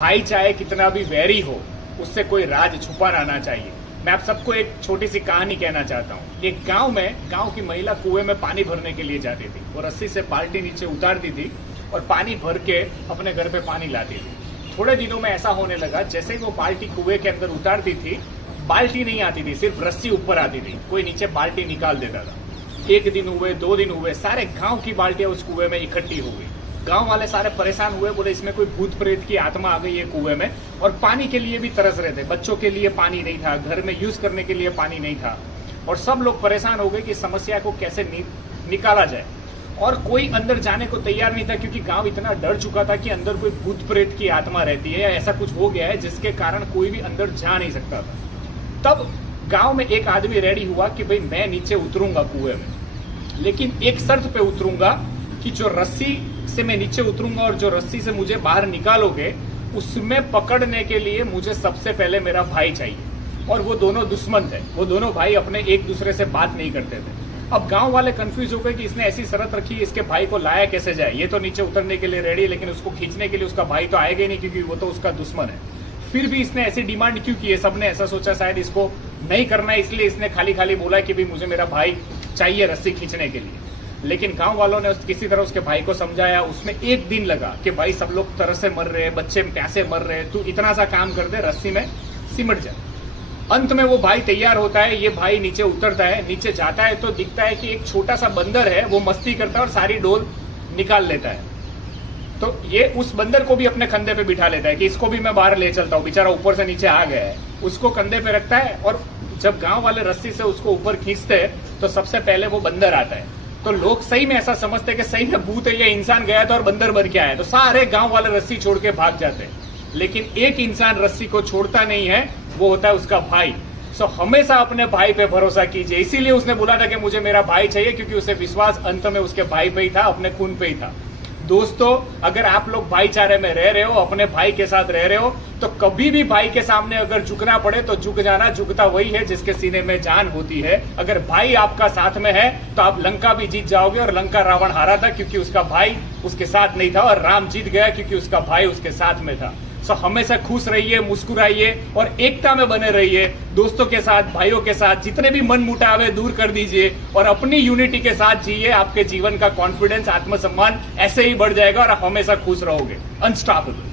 भाई चाहे कितना भी वैरी हो, उससे कोई राज छुपा रहना चाहिए। मैं आप सबको एक छोटी सी कहानी कहना चाहता हूँ। एक गांव की महिला कुएं में पानी भरने के लिए जाती थी। वो रस्सी से बाल्टी नीचे उतारती थी और पानी भर के अपने घर पे पानी लाती थी। थोड़े दिनों में ऐसा होने लगा, जैसे ही वो बाल्टी कुएं के अंदर उतारती थी, बाल्टी नहीं आती थी, सिर्फ रस्सी ऊपर आती थी। कोई नीचे बाल्टी निकाल देता था। एक दिन हुए, 2 दिन हुए, सारे गाँव की बाल्टियां उस कुएं में इकट्ठी हो गई। गांव वाले सारे परेशान हुए, बोले इसमें कोई भूत प्रेत की आत्मा आ गई है कुएं में। और पानी के लिए भी तरस रहे थे। बच्चों के लिए पानी नहीं था, घर में यूज करने के लिए पानी नहीं था। और सब लोग परेशान हो गए कि समस्या को कैसे निकाला जाए। और कोई अंदर जाने को तैयार नहीं था, क्योंकि गांव इतना डर चुका था कि अंदर कोई भूत प्रेत की आत्मा रहती है या ऐसा कुछ हो गया है जिसके कारण कोई भी अंदर जा नहीं सकता था। तब गांव में एक आदमी रेडी हुआ कि भाई मैं नीचे उतरूंगा कुएं में, लेकिन एक शर्त पे उतरूंगा कि जो रस्सी से मैं नीचे उतरूंगा और जो रस्सी से मुझे बाहर निकालोगे, उसमें पकड़ने के लिए मुझे सबसे पहले मेरा भाई चाहिए। और वो दोनों दुश्मन थे। वो दोनों भाई अपने एक दूसरे से बात नहीं करते थे। अब गांव वाले कंफ्यूज हो गए कि इसने ऐसी शर्त रखी, इसके भाई को लाया कैसे जाए। ये तो नीचे उतरने के लिए रेडी है, लेकिन उसको खींचने के लिए उसका भाई तो आएगा ही नहीं, क्योंकि वो तो उसका दुश्मन है। फिर भी इसने ऐसी डिमांड क्यों की है? सबने ऐसा सोचा शायद इसको नहीं करना है, इसलिए इसने खाली खाली बोला कि भाई मुझे मेरा भाई चाहिए रस्सी खींचने के लिए। लेकिन गांव वालों ने किसी तरह उसके भाई को समझाया। उसमें एक दिन लगा कि भाई सब लोग तरस से मर रहे हैं, बच्चे प्यासे मर रहे हैं, तू इतना सा काम कर दे, रस्सी में सिमट जा। अंत में वो भाई तैयार होता है। ये भाई नीचे उतरता है। नीचे जाता है तो दिखता है कि एक छोटा सा बंदर है, वो मस्ती करता है और सारी डोल निकाल लेता है। तो ये उस बंदर को भी अपने कंधे पे बिठा लेता है कि इसको भी मैं बाहर ले चलता हूँ, बेचारा ऊपर से नीचे आ गया है। उसको कंधे पे रखता है और जब गांव वाले रस्सी से उसको ऊपर खींचते हैं तो सबसे पहले वो बंदर आता है। तो लोग सही में ऐसा समझते हैं कि सही में भूत है, ये इंसान गया था और बंदर बन के आया। तो सारे गांव वाले रस्सी छोड़ के भाग जाते हैं। लेकिन एक इंसान रस्सी को छोड़ता नहीं है, वो होता है उसका भाई। सो हमेशा अपने भाई पे भरोसा कीजिए। इसीलिए उसने बोला था कि मुझे मेरा भाई चाहिए, क्योंकि उसे विश्वास अंत में उसके भाई पे ही था, अपने खून पे ही था। दोस्तों, अगर आप लोग भाईचारे में रह रहे हो, अपने भाई के साथ रह रहे हो, तो कभी भी भाई के सामने अगर झुकना पड़े तो झुक जाना। झुकता वही है जिसके सीने में जान होती है। अगर भाई आपका साथ में है तो आप लंका भी जीत जाओगे। और लंका रावण हारा था क्योंकि उसका भाई उसके साथ नहीं था, और राम जीत गया क्योंकि उसका भाई उसके साथ में था। सो हमेशा खुश रहिए, मुस्कुराइए और एकता में बने रहिए। दोस्तों के साथ, भाइयों के साथ जितने भी मन मुटाव है दूर कर दीजिए और अपनी यूनिटी के साथ जिए। आपके जीवन का कॉन्फिडेंस, आत्मसम्मान ऐसे ही बढ़ जाएगा और आप हमेशा खुश रहोगे। अनस्टॉपेबल।